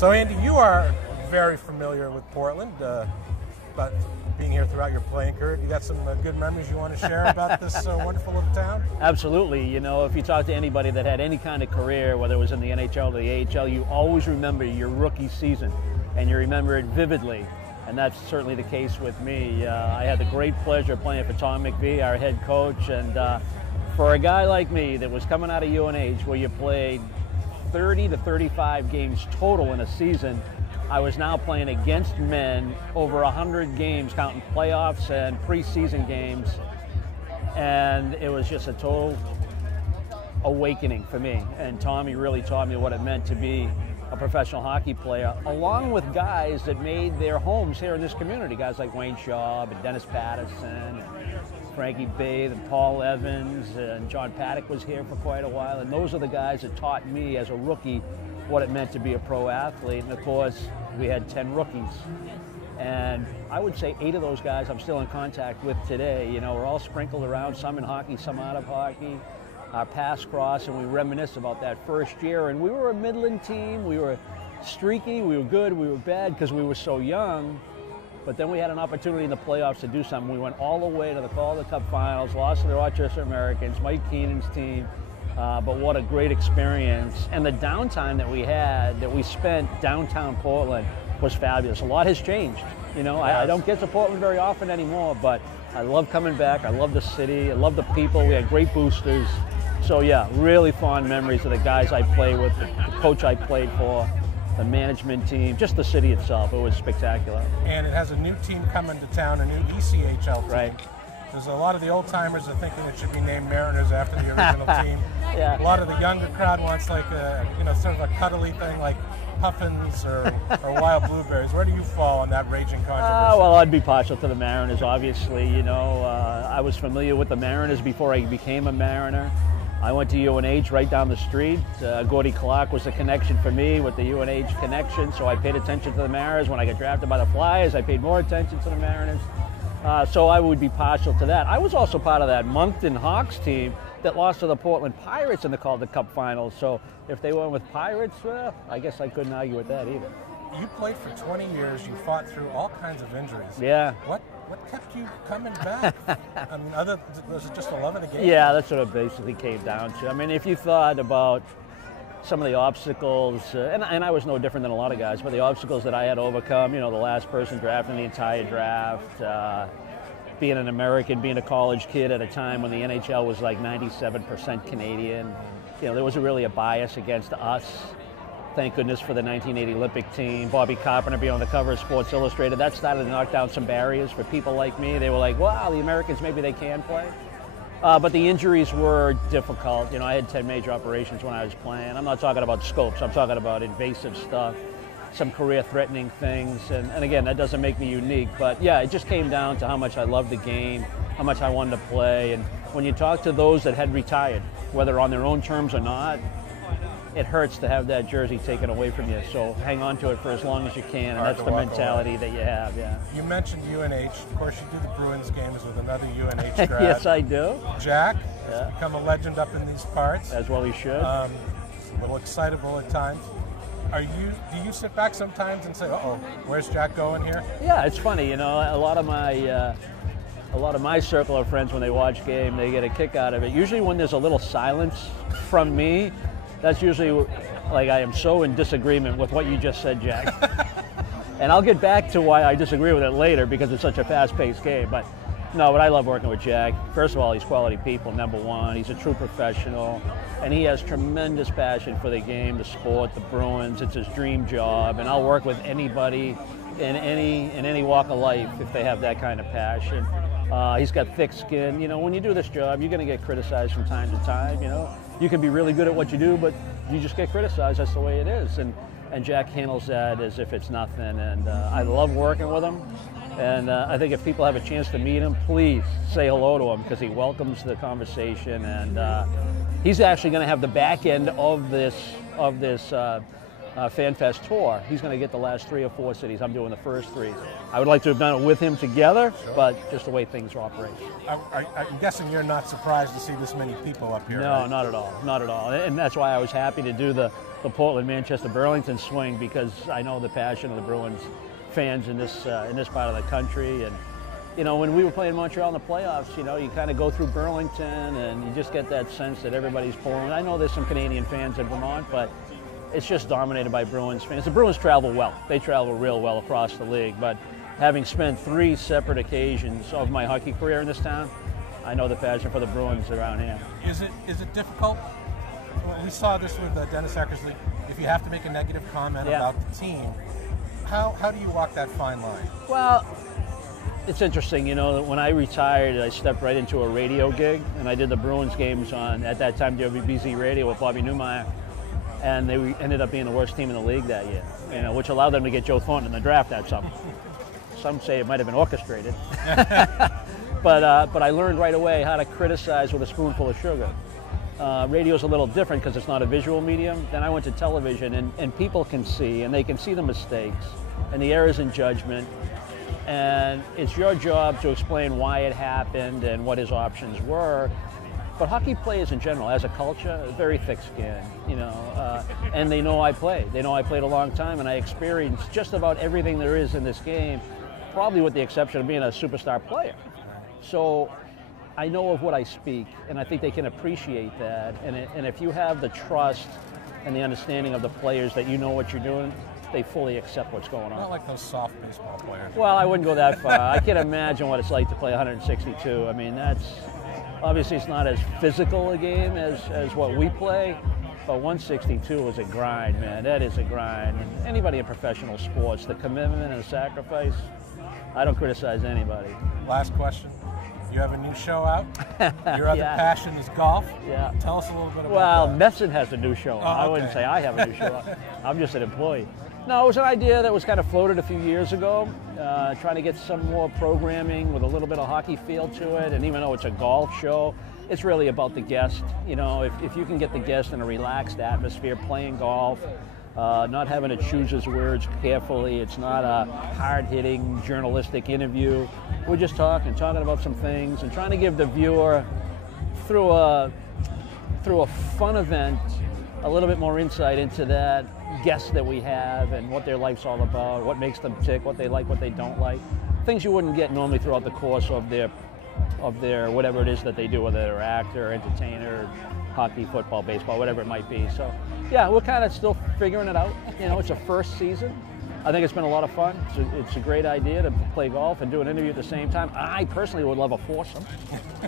So Andy, you are very familiar with Portland, but being here throughout your playing career, you got some good memories you want to share about this wonderful little town? Absolutely. You know, if you talk to anybody that had any kind of career, whether it was in the NHL or the AHL, you always remember your rookie season, and you remember it vividly. And that's certainly the case with me. I had the great pleasure of playing for Tom McVie, our head coach, and for a guy like me that was coming out of UNH where you played 30 to 35 games total in a season, I was now playing against men over 100 games, counting playoffs and preseason games, and it was just a total awakening for me. And Tommy really taught me what it meant to be a professional hockey player, along with guys that made their homes here in this community, guys like Wayne Schaub and Dennis Patterson, and Frankie Bathe and Paul Evans, and John Paddock was here for quite a while, and those are the guys that taught me as a rookie what it meant to be a pro athlete. And of course, we had 10 rookies. And I would say 8 of those guys I'm still in contact with today. You know, we're all sprinkled around, some in hockey, some out of hockey. Our paths cross, and we reminisce about that first year. And we were a Midland team. We were streaky, we were good, we were bad because we were so young. But then we had an opportunity in the playoffs to do something. We went all the way to the Calder Cup Finals, lost to the Rochester Americans, Mike Keenan's team. But what a great experience. And the downtime that we had, that we spent downtown Portland, was fabulous. A lot has changed. You know, I don't get to Portland very often anymore, but I love coming back. I love the city. I love the people. We had great boosters. So yeah, really fond memories of the guys I played with, the coach I played for, the management team, just the city itself. It was spectacular. And it has a new team coming to town, a new ECHL team. Right. There's a lot of the old timers are thinking it should be named Mariners after the original team. Yeah. A lot of the younger crowd wants like a, sort of a cuddly thing like Puffins or Wild Blueberries. Where do you fall on that raging controversy? Well, I'd be partial to the Mariners, obviously. You know, I was familiar with the Mariners before I became a Mariner. I went to UNH right down the street. Gordy Clark was the connection for me with the UNH connection, so I paid attention to the Mariners. When I got drafted by the Flyers, I paid more attention to the Mariners. So I would be partial to that. I was also part of that Moncton Hawks team that lost to the Portland Pirates in the Calder Cup Finals. So if they went with Pirates, well, I guess I couldn't argue with that either. You played for 20 years. You fought through all kinds of injuries. Yeah. What kept you coming back? I mean, was it just the love of the game? Yeah, that's what it basically came down to. I mean, if you thought about some of the obstacles, and I was no different than a lot of guys, but the obstacles that I had to overcome, the last person drafting the entire draft, being an American, being a college kid at a time when the NHL was like 97% Canadian, there was really a bias against us. Thank goodness for the 1980 Olympic team. Bobby Carpenter being on the cover of Sports Illustrated. That started to knock down some barriers for people like me. They were like, wow, the Americans, maybe they can play. But the injuries were difficult. I had 10 major operations when I was playing. I'm not talking about scopes. I'm talking about invasive stuff, some career-threatening things. And again, that doesn't make me unique. But yeah, it just came down to how much I loved the game, how much I wanted to play. And when you talk to those that had retired, whether on their own terms or not, it hurts to have that jersey taken away from you. So hang on to it for as long as you can, and that's the mentality that you have, yeah. You mentioned UNH. Of course, you do the Bruins games with another UNH grad. Yes, I do. Jack has become a legend up in these parts. As well he should. A little excitable at times. Do you sit back sometimes and say, uh-oh, where's Jack going here? Yeah, it's funny. A lot of my circle of friends, when they watch game, they get a kick out of it. Usually when there's a little silence from me, that's usually like I am so in disagreement with what you just said, Jack. And I'll get back to why I disagree with it later because it's such a fast-paced game. But I love working with Jack. First of all, he's quality people, number one. He's a true professional, and he has tremendous passion for the game, the sport, the Bruins. It's his dream job, and I'll work with anybody in any walk of life if they have that kind of passion. He's got thick skin. When you do this job, you're going to get criticized from time to time. You can be really good at what you do, but you just get criticized. That's the way it is. And Jack handles that as if it's nothing. And I love working with him. And I think if people have a chance to meet him, please say hello to him because he welcomes the conversation. And he's actually going to have the back end of this Fan Fest tour, he's going to get the last 3 or 4 cities. I'm doing the first 3. I would like to have done it with him together, but just the way things operate. I'm guessing you're not surprised to see this many people up here. No, right? not at all, not at all. And that's why I was happy to do the Portland, Manchester, Burlington swing, because I know the passion of the Bruins fans in this part of the country. And you know, when we were playing Montreal in the playoffs, you know, you kind of go through Burlington and you just get that sense that everybody's pulling. I know there's some Canadian fans in Vermont, but it's just dominated by Bruins fans. The Bruins travel well. They travel real well across the league. But having spent 3 separate occasions of my hockey career in this town, I know the passion for the Bruins around here. Is it difficult? Well, we saw this with Dennis Eckersley. If you have to make a negative comment about the team, how do you walk that fine line? Well, it's interesting. You know, when I retired, I stepped right into a radio gig, and I did the Bruins games on, at that time, WBZ Radio with Bobby Newmeyer. And they ended up being the worst team in the league that year, you know, which allowed them to get Joe Thornton in the draft that summer. Some say it might have been orchestrated. but I learned right away how to criticize with a spoonful of sugar. Radio's a little different because it's not a visual medium. Then I went to television, and people can see, and they can see the mistakes and the errors in judgment. And it's your job to explain why it happened and what his options were. But hockey players in general, as a culture, are very thick-skinned, you know, and they know I played. They know I played a long time, and I experienced just about everything there is in this game, probably with the exception of being a superstar player. So I know of what I speak, and I think they can appreciate that. And if you have the trust and the understanding of the players that you know what you're doing, they fully accept what's going on. Not like those soft baseball players. Well, I wouldn't go that far. I can't imagine what it's like to play 162. I mean, obviously it's not as physical a game as what we play, but 162 is a grind, man. That is a grind. And anybody in professional sports, the commitment and the sacrifice, I don't criticize anybody. Last question. You have a new show out. Your other passion is golf. Yeah. Tell us a little bit about Well, that. Messon has a new show. I wouldn't say I have a new show out. I'm just an employee. No, it was an idea that was kind of floated a few years ago, trying to get some more programming with a little bit of hockey feel to it. And even though it's a golf show, it's really about the guest. You know, if you can get the guest in a relaxed atmosphere, playing golf, not having to choose his words carefully. It's not a hard-hitting journalistic interview. We're just talking about some things and trying to give the viewer, through a fun event, a little bit more insight into that guests that we have and what their life's all about, what makes them tick, what they like, what they don't like. Things you wouldn't get normally throughout the course of their whatever it is that they do, whether they're actor, entertainer, hockey, football, baseball, whatever it might be. So yeah, we're kind of still figuring it out. You know, it's a first season. I think it's been a lot of fun. It's a great idea to play golf and do an interview at the same time. I personally would love a foursome,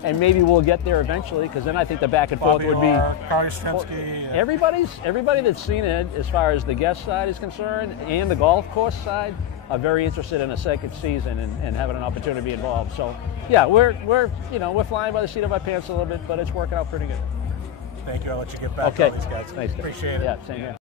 and maybe we'll get there eventually, because then I think the back and forth would be Carl Yastrzemski. Everybody that's seen it, as far as the guest side is concerned and the golf course side, are very interested in a second season and having an opportunity to be involved. So yeah, we're flying by the seat of our pants a little bit, but it's working out pretty good. Thank you. I'll let you get back to all these guys. Nice. Appreciate it. Yeah, same here.